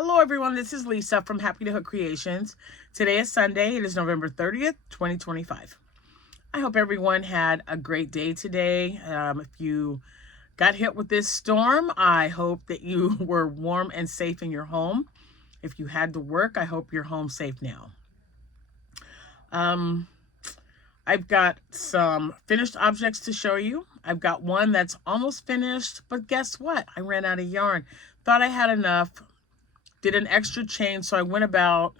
Hello everyone, this is Lisa from Happy to Hook Creations. Today is Sunday, it is November 30th, 2025. I hope everyone had a great day today. If you got hit with this storm, I hope that you were warm and safe in your home. If you had to work, I hope you're home safe now. I've got some finished objects to show you. I've got one that's almost finished, but guess what? I ran out of yarn. Thought I had enough. Did an extra chain, so I went about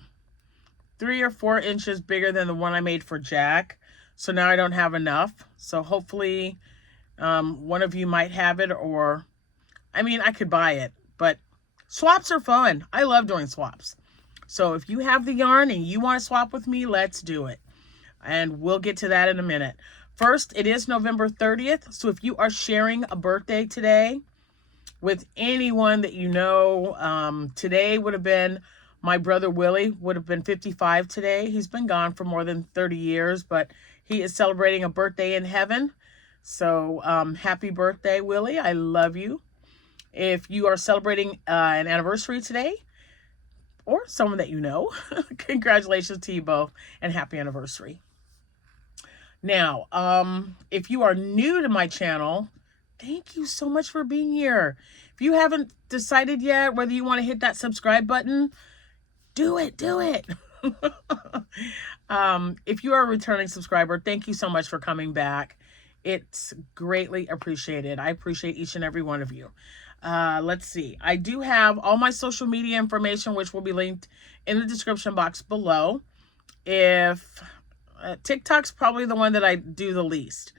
3 or 4 inches bigger than the one I made for Jack. So now I don't have enough. So hopefully one of you might have it, or, I mean, I could buy it. But swaps are fun. I love doing swaps. So if you have the yarn and you want to swap with me, let's do it. And we'll get to that in a minute. First, it is November 30th. So if you are sharing a birthday today with anyone that you know, today would have been my brother Willie, would have been 55 today. He's been gone for more than 30 years, but he is celebrating a birthday in heaven. So happy birthday, Willie. I love you. If you are celebrating an anniversary today, or someone that you know, congratulations to you both and happy anniversary. Now, if you are new to my channel, thank you so much for being here. If you haven't decided yet whether you want to hit that subscribe button, do it. If you are a returning subscriber, thank you so much for coming back. It's greatly appreciated. I appreciate each and every one of you. Let's see. I do have all my social media information, which will be linked in the description box below. If TikTok's probably the one that I do the least.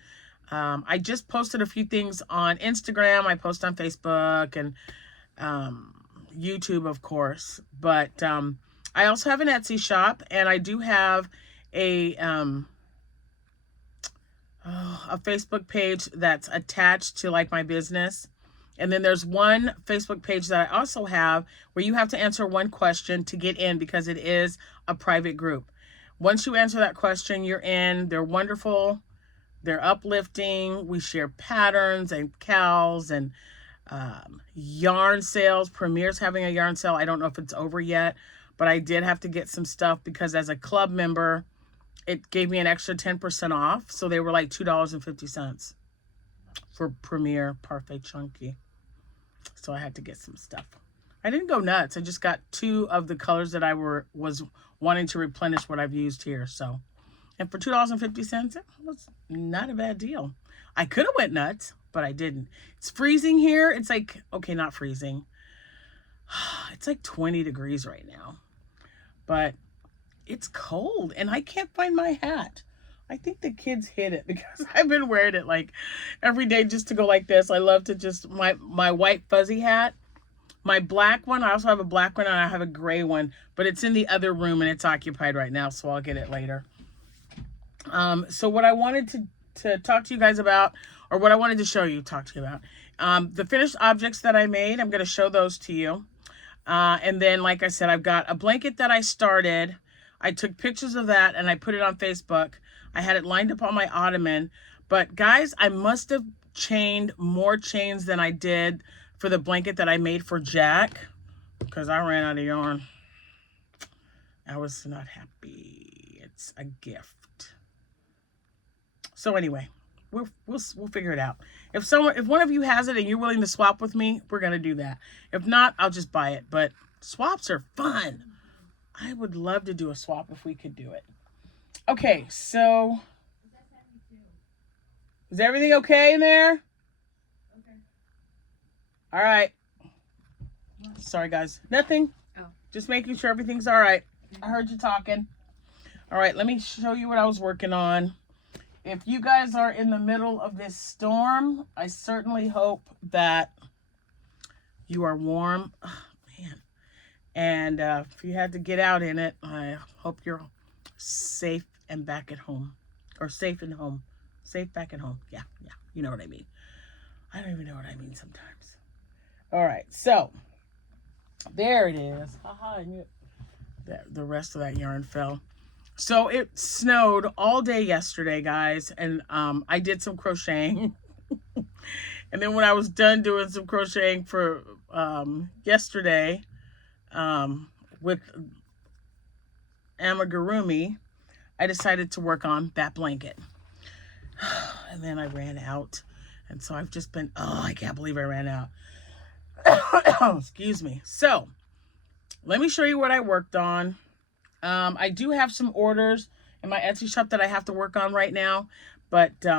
I just posted a few things on Instagram. I post on Facebook and YouTube, of course. But I also have an Etsy shop, and I do have a Facebook page that's attached to like my business. And then there's one Facebook page that I also have where you have to answer one question to get in, because it is a private group. Once you answer that question, you're in. They're wonderful. They're uplifting. We share patterns and cows and yarn sales. Premier's having a yarn sale. I don't know if it's over yet, but I did have to get some stuff because as a club member, it gave me an extra 10% off. So they were like $2.50 for Premier Parfait Chunky. So I had to get some stuff. I didn't go nuts. I just got 2 of the colors that I was wanting to replenish what I've used here. So, and for $2.50, it was not a bad deal. I could have went nuts, but I didn't. It's freezing here. It's like, okay, not freezing. It's like 20 degrees right now. But it's cold, and I can't find my hat. I think the kids hid it because I've been wearing it like every day just to go like this. I love to just, my white fuzzy hat. My black one, I also have a black one, and I have a gray one, but it's in the other room and it's occupied right now, so I'll get it later. So what I wanted to talk to you guys about, or what I wanted to show you, about, the finished objects that I made, I'm going to show those to you. And then, like I said, I've got a blanket that I started. I took pictures of that and I put it on Facebook. I had it lined up on my ottoman. But guys, I must have chained more chains than I did for the blanket that I made for Jack, because I ran out of yarn. I was not happy. It's a gift. So anyway, we'll figure it out. If one of you has it and you're willing to swap with me, we're gonna do that. If not, I'll just buy it. But swaps are fun. I would love to do a swap if we could do it. Okay, so is everything okay in there? All right. Sorry, guys. Nothing. Oh. Just making sure everything's all right. I heard you talking. All right, let me show you what I was working on. If you guys are in the middle of this storm, I certainly hope that you are warm. Oh, man. And if you had to get out in it, I hope you're safe and back at home. Or safe and home. Safe back at home. Yeah. You know what I mean. I don't even know what I mean sometimes. All right, so there it is. Haha, the rest of that yarn fell. So it snowed all day yesterday, guys, and I did some crocheting. And then when I was done doing some crocheting for yesterday, with Amigurumi, I decided to work on that blanket. And then I ran out. And so I've just been, oh, I can't believe I ran out. Excuse me. So let me show you what I worked on. I do have some orders in my Etsy shop that I have to work on right now, but they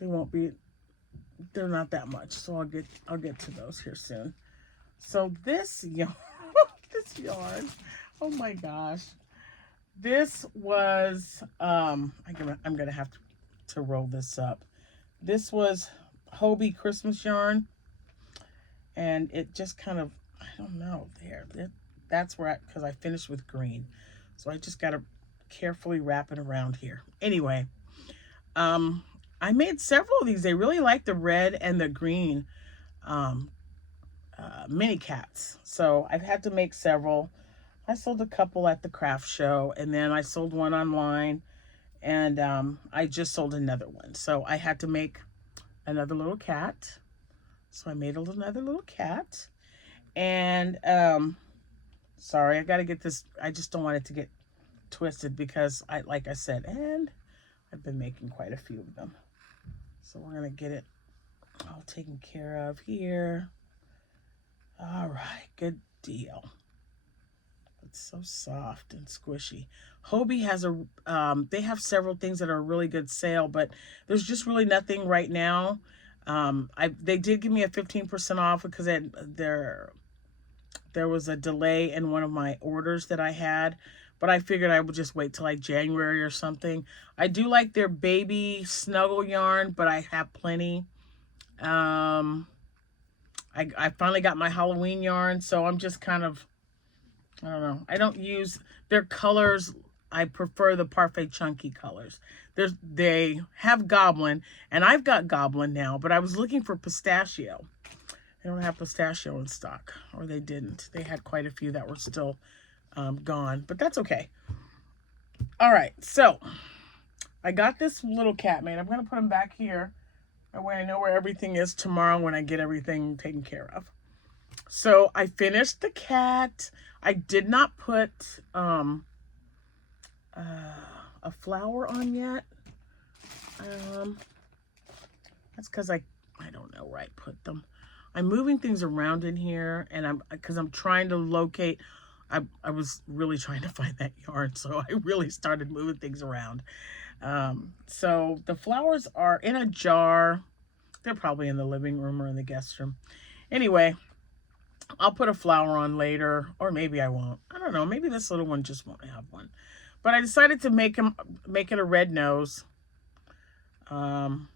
won't be, they're not that much. So I'll get to those here soon. So this yarn, this yarn, oh my gosh. This was, I'm gonna have to roll this up. This was Hobie Christmas yarn, and it just kind of, I don't know, that's where because I finished with green, so I just gotta carefully wrap it around here. Anyway, I made several of these. They really like the red and the green mini cats, so I've had to make several. I sold a couple at the craft show, and then I sold one online, and I just sold another one. So I had to make another little cat. So I made another little cat. And sorry, I got to get this. I just don't want it to get twisted because like I said, and I've been making quite a few of them. So we're going to get it all taken care of here. All right, good deal. It's so soft and squishy. Hobie has they have several things that are a really good sale, but there's just really nothing right now. They did give me a 15% off because there was a delay in one of my orders that I had, but I figured I would just wait till like January or something. I do like their baby snuggle yarn, but I have plenty. I finally got my Halloween yarn, so I'm just kind of, I don't know. I don't use their colors. I prefer the Parfait Chunky colors. They have Goblin, and I've got Goblin now, but I was looking for Pistachio. They don't have Pistachio in stock, or they didn't. They had quite a few that were still gone, but that's okay. All right, so I got this little cat made. I'm going to put him back here. That way I know where everything is tomorrow when I get everything taken care of. So I finished the cat. I did not put a flower on yet. That's because I don't know where I put them. I'm moving things around in here, and because I'm trying to locate. I was really trying to find that yarn, so I really started moving things around. So the flowers are in a jar. They're probably in the living room or in the guest room. Anyway, I'll put a flower on later, or maybe I won't. I don't know. Maybe this little one just won't have one. But I decided to make it a red nose, to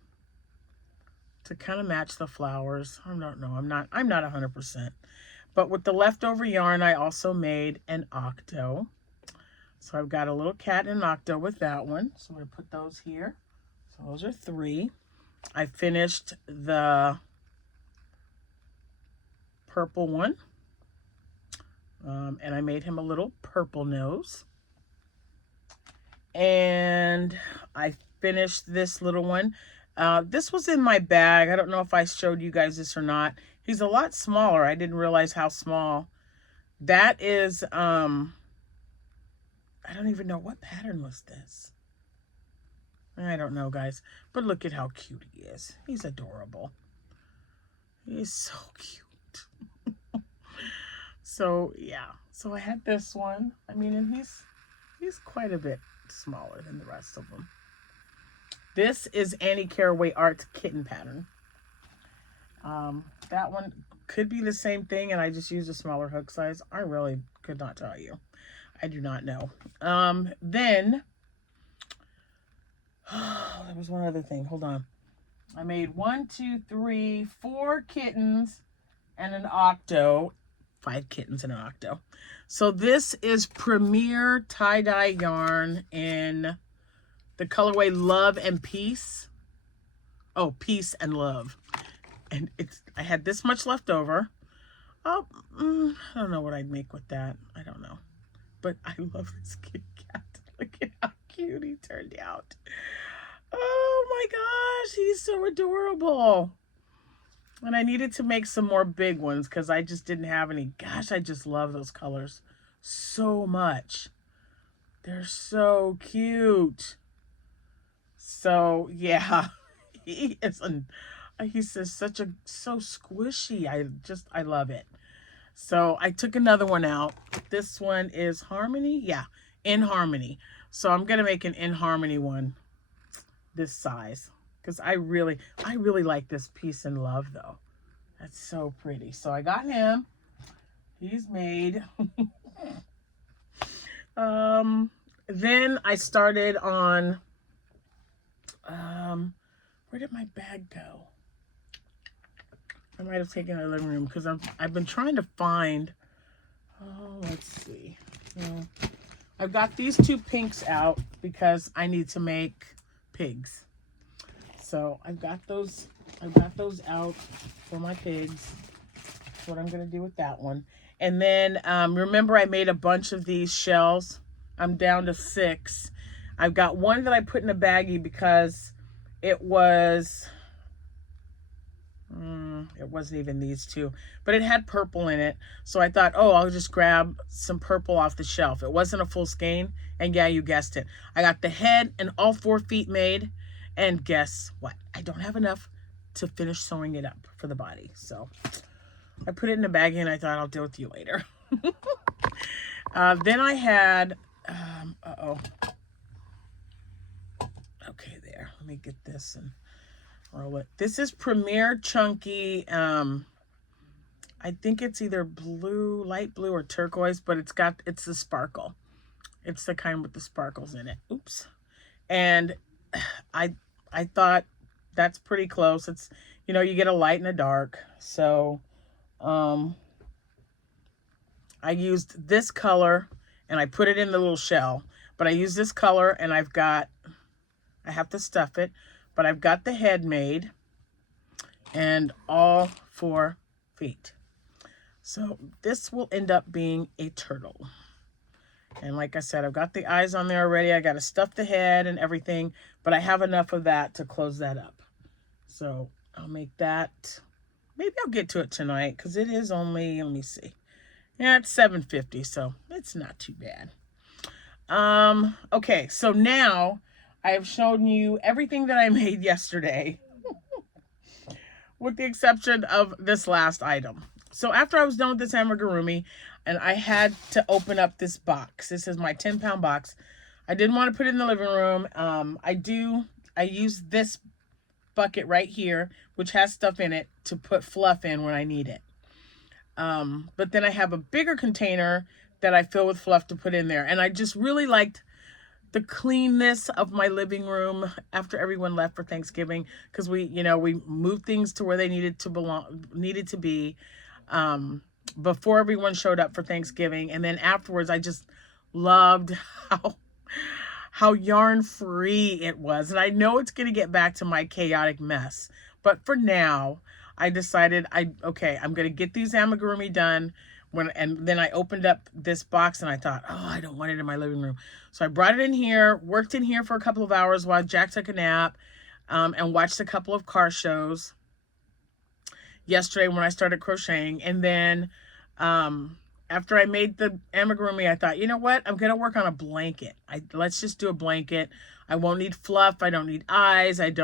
kind of match the flowers. I don't know. I'm not 100%. But with the leftover yarn, I also made an octo. So I've got a little cat and an octo with that one. So I'm going to put those here. So those are 3. I finished the purple one. And I made him a little purple nose. And I finished this little one. This was in my bag. I don't know if I showed you guys this or not. He's a lot smaller. I didn't realize how small. That is, I don't even know what pattern was this. I don't know, guys. But look at how cute he is. He's adorable. He's so cute. So, yeah. So I had this one. I mean, and he's quite a bit smaller than the rest of them. This is Annie Caraway Art kitten pattern. That one could be the same thing, and I just used a smaller hook size. I really could not tell you. I do not know. Then there was one other thing. Hold on. I made 1, 2, 3, 4 kittens and an octo. 5 kittens and an octo. So this is Premier tie-dye yarn in the colorway Love and Peace. Oh, Peace and Love. And I had this much left over. Oh, I don't know what I'd make with that. I don't know. But I love this kitty cat. Look at how cute he turned out. Oh my gosh, he's so adorable. And I needed to make some more big ones because I just didn't have any. Gosh, I just love those colors so much. They're so cute. So yeah, he is an he's just so squishy. I love it. So I took another one out. This one is Harmony. Yeah, In Harmony. So I'm gonna make an In Harmony one this size because I really like this Peace and Love though. That's so pretty. So I got him. He's made. Then I started on. Where did my bag go? I might have taken it to the living room because I've been trying to find. Oh, let's see. I've got these two pinks out because I need to make pigs. So I've got those out for my pigs. That's what I'm gonna do with that one. And then remember I made a bunch of these shells. I'm down to 6. I've got one that I put in a baggie because it wasn't even these two, but it had purple in it. So I thought, oh, I'll just grab some purple off the shelf. It wasn't a full skein. And yeah, you guessed it. I got the head and all 4 feet made. And guess what? I don't have enough to finish sewing it up for the body. So I put it in a baggie and I thought I'll deal with you later. Then I had, okay, there. Let me get this and roll it. This is Premier Chunky. I think it's either blue, light blue, or turquoise, but it's the sparkle. It's the kind with the sparkles in it. Oops. And I thought that's pretty close. It's, you get a light and a dark. So I used this color and I put it in the little shell. But I used this color and I have to stuff it. But I've got the head made and all 4 feet. So this will end up being a turtle. And like I said, I've got the eyes on there already. I got to stuff the head and everything, but I have enough of that to close that up. So I'll make that. Maybe I'll get to it tonight because it is only, let me see. Yeah, it's 7:50, so it's not too bad. Okay, so now I have shown you everything that I made yesterday, with the exception of this last item. So after I was done with this amigurumi, and I had to open up this box. This is my 10-pound box. I didn't want to put it in the living room. I use this bucket right here, which has stuff in it to put fluff in when I need it. But then I have a bigger container that I fill with fluff to put in there. And I just really liked the cleanness of my living room after everyone left for Thanksgiving, because we moved things to where they needed to be before everyone showed up for Thanksgiving. And then afterwards, I just loved how yarn free it was. And I know it's going to get back to my chaotic mess, but for now I decided I'm going to get these amigurumi done. And then I opened up this box and I thought, oh, I don't want it in my living room. So I brought it in here, worked in here for a couple of hours while Jack took a nap, and watched a couple of car shows yesterday when I started crocheting. And then after I made the amigurumi, I thought, you know what? I'm going to work on a blanket. Let's just do a blanket. I won't need fluff. I don't need eyes. I'm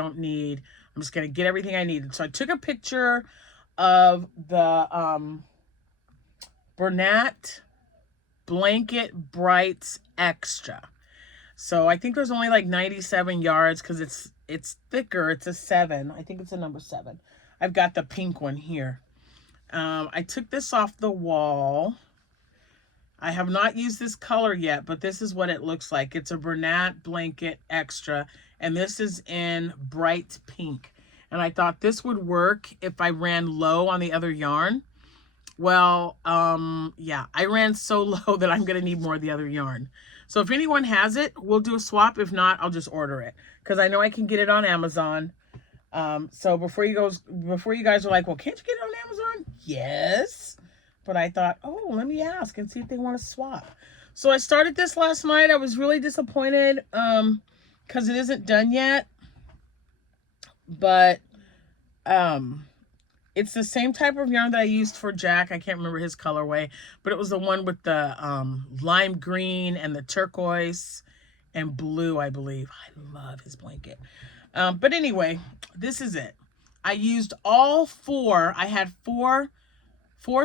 just going to get everything I needed. So I took a picture of the Bernat Blanket Brights Extra. So I think there's only like 97 yards because it's thicker. It's a 7. I think it's a number 7. I've got the pink one here. I took this off the wall. I have not used this color yet, but this is what it looks like. It's a Bernat Blanket Extra, and this is in bright pink. And I thought this would work if I ran low on the other yarn. Well, yeah, I ran so low that I'm going to need more of the other yarn. So if anyone has it, we'll do a swap. If not, I'll just order it because I know I can get it on Amazon. So before you guys are like, well, can't you get it on Amazon? Yes. But I thought, oh, let me ask and see if they want to swap. So I started this last night. I was really disappointed because it isn't done yet. But It's the same type of yarn that I used for Jack. I can't remember his colorway, but it was the one with the lime green and the turquoise and blue, I believe. I love his blanket. But anyway, this is it. I used all four. I had four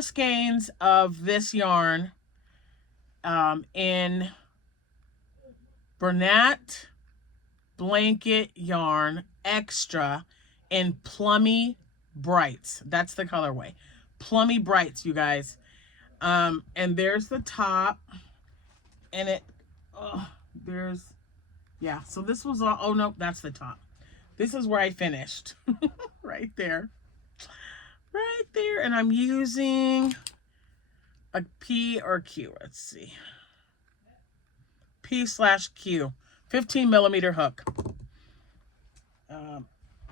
skeins of this yarn in Bernat blanket yarn extra in Plummy Brights. That's the colorway. Plummy Brights, you guys. And there's the top. And it, yeah, so this was all, oh no, that's the top. This is where I finished. Right there. Right there. And I'm using a P or Q. Let's see. P/Q. 15 millimeter hook.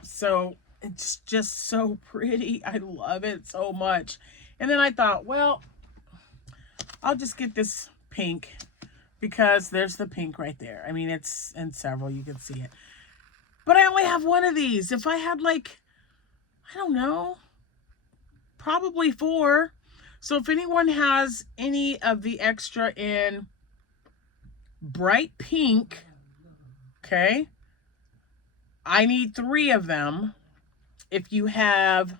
So it's just so pretty. I love it so much. And then I thought, well, I'll just get this pink because there's the pink right there. I mean, it's in several, you can see it. But I only have one of these. If I had like, I don't know, probably 4. So if anyone has any of the extra in bright pink, okay, I need 3 of them. If you have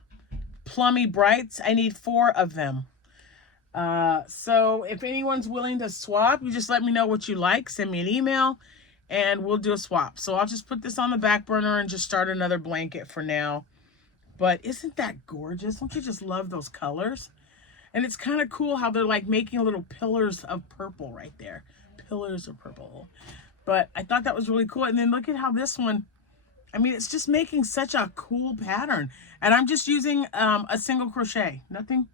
Plummy Brights, I need 4 of them. So if anyone's willing to swap, you just let me know what you like. Send me an email and we'll do a swap. So I'll just put this on the back burner and just start another blanket for now. But isn't that gorgeous? Don't you just love those colors? And it's kind of cool how they're like making little pillars of purple right there. Pillars of purple. But I thought that was really cool. And then look at how this one, I mean, it's just making such a cool pattern. And I'm just using a single crochet. Nothing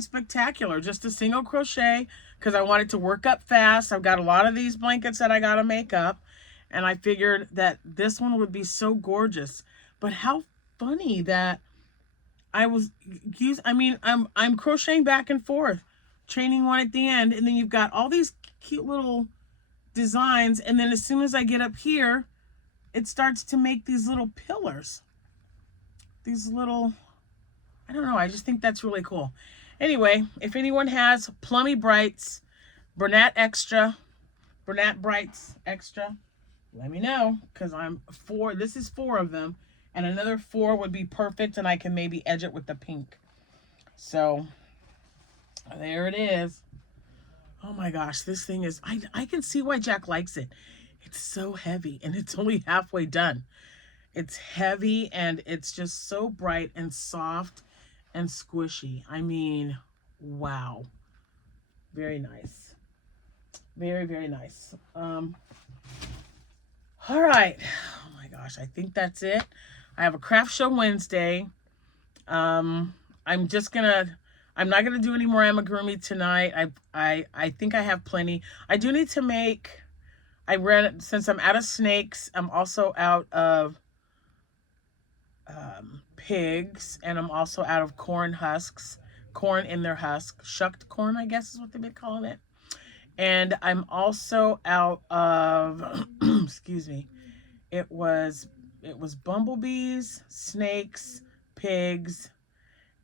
spectacular, just a single crochet because I wanted to work up fast. I've got a lot of these blankets that I got to make up. And I figured that this one would be so gorgeous. But how funny that I'm crocheting back and forth, chaining one at the end. And then you've got all these cute little designs. And then as soon as I get up here, it starts to make these little pillars. These little, I don't know, I just think that's really cool. Anyway, if anyone has Plummy Brights, Bernat Brights Extra, let me know, because this is 4 of them, and another 4 would be perfect, and I can maybe edge it with the pink. So, there it is. Oh my gosh, this thing is, I can see why Jack likes it. It's so heavy, and it's only halfway done. It's heavy, and it's just so bright and soft and squishy. I mean, wow. Very nice. Very, very nice. All right. Oh my gosh, I think that's it. I have a craft show Wednesday. I'm not gonna do any more amigurumi tonight. I think I have plenty. I do need to make, since I'm out of snakes, I'm also out of pigs, and I'm also out of corn husks, corn in their husk, shucked corn, I guess is what they've been calling it. And I'm also out of, excuse me, it was bumblebees, snakes, pigs,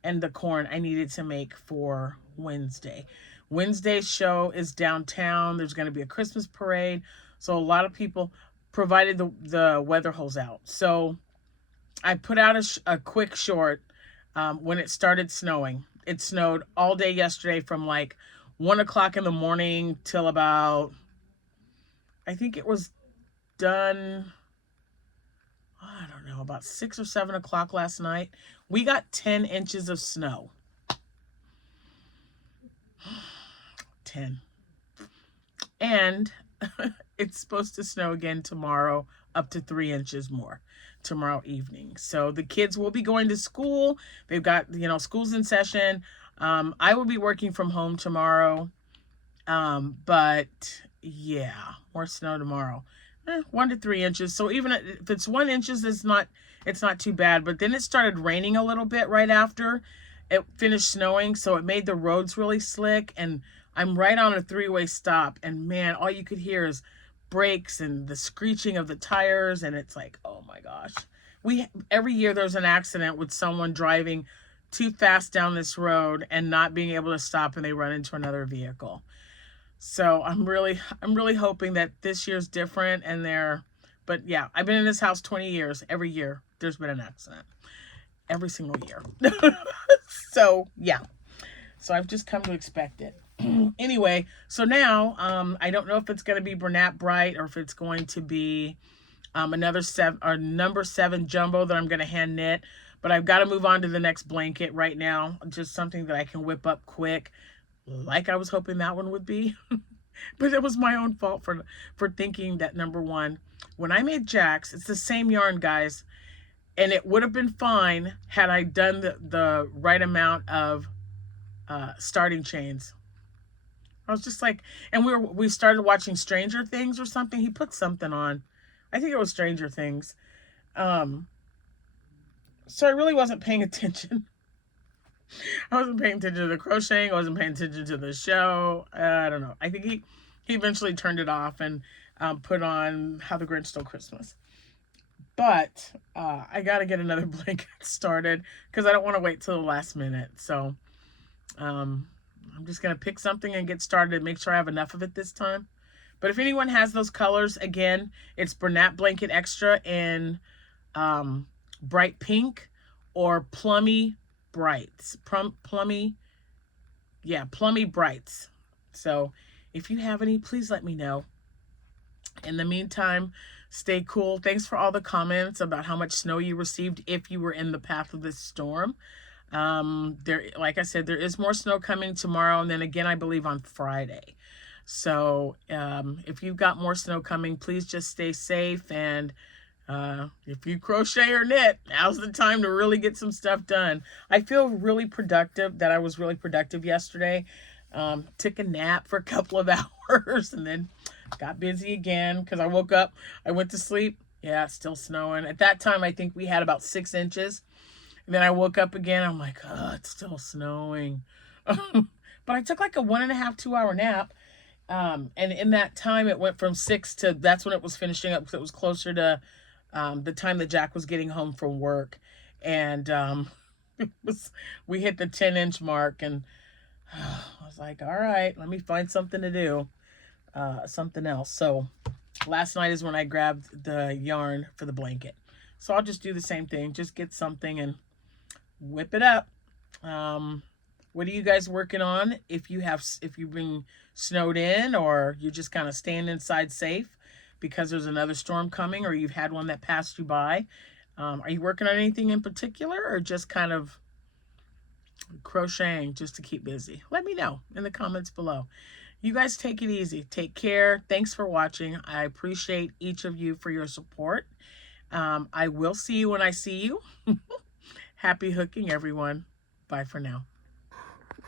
and the corn I needed to make for Wednesday. Wednesday's show is downtown. There's going to be a Christmas parade. So a lot of people, provided the weather holds out. So I put out a quick short when it started snowing. It snowed all day yesterday from like 1 o'clock in the morning till about, I think it was done, I don't know, about 6 or 7 o'clock last night. We got 10 inches of snow. 10. And it's supposed to snow again tomorrow, up to 3 inches more tomorrow evening. So the kids will be going to school. They've got, school's in session. I will be working from home tomorrow. But yeah, more snow tomorrow. 1 to 3 inches. So even if it's 1 inch, it's not too bad. But then it started raining a little bit right after it finished snowing. So it made the roads really slick. And I'm right on a 3-way stop. And man, all you could hear is brakes and the screeching of the tires. And it's like, oh my gosh. Every year there's an accident with someone driving too fast down this road and not being able to stop and they run into another vehicle. So I'm really hoping that this year's different but yeah, I've been in this house 20 years. Every year there's been an accident. Every single year. So yeah. So I've just come to expect it. Anyway, so now I don't know if it's going to be Bernat Bright or if it's going to be another number 7 jumbo that I'm going to hand knit. But I've got to move on to the next blanket right now. Just something that I can whip up quick, like I was hoping that one would be. But it was my own fault for thinking that number 1. When I made Jack's, it's the same yarn, guys. And it would have been fine had I done the right amount of starting chains. I was just like, and we started watching Stranger Things or something. He put something on. I think it was Stranger Things. So I really wasn't paying attention. I wasn't paying attention to the crocheting. I wasn't paying attention to the show. I don't know. I think he eventually turned it off and put on How the Grinch Stole Christmas. But I got to get another blanket started because I don't want to wait till the last minute. So I'm just going to pick something and get started and make sure I have enough of it this time. But if anyone has those colors, again, it's Bernat Blanket Extra in bright pink or plummy brights. Plummy brights. So if you have any, please let me know. In the meantime, stay cool. Thanks for all the comments about how much snow you received if you were in the path of this storm. Like I said, there is more snow coming tomorrow, and then again, I believe on Friday. So if you've got more snow coming, please just stay safe. And if you crochet or knit, now's the time to really get some stuff done. I feel really productive, that I was really productive yesterday. Took a nap for a couple of hours and then got busy again because I woke up, I went to sleep. Yeah, it's still snowing. At that time, I think we had about 6 inches. And then I woke up again. I'm like, oh, it's still snowing. But I took like a 1.5, 2-hour nap. And in that time, it went from 6 to, that's when it was finishing up because it was closer to the time that Jack was getting home from work. And we hit the 10-inch mark. And I was like, all right, let me find something to do. Something else. So last night is when I grabbed the yarn for the blanket. So I'll just do the same thing. Just get something and whip it up. What are you guys working on? If you've been snowed in, or you're just kind of staying inside safe because there's another storm coming, or you've had one that passed you by. Are you working on anything in particular, or just kind of crocheting just to keep busy? Let me know in the comments below. You guys take it easy. Take care. Thanks for watching. I appreciate each of you for your support. I will see you when I see you. Happy hooking, everyone. Bye for now.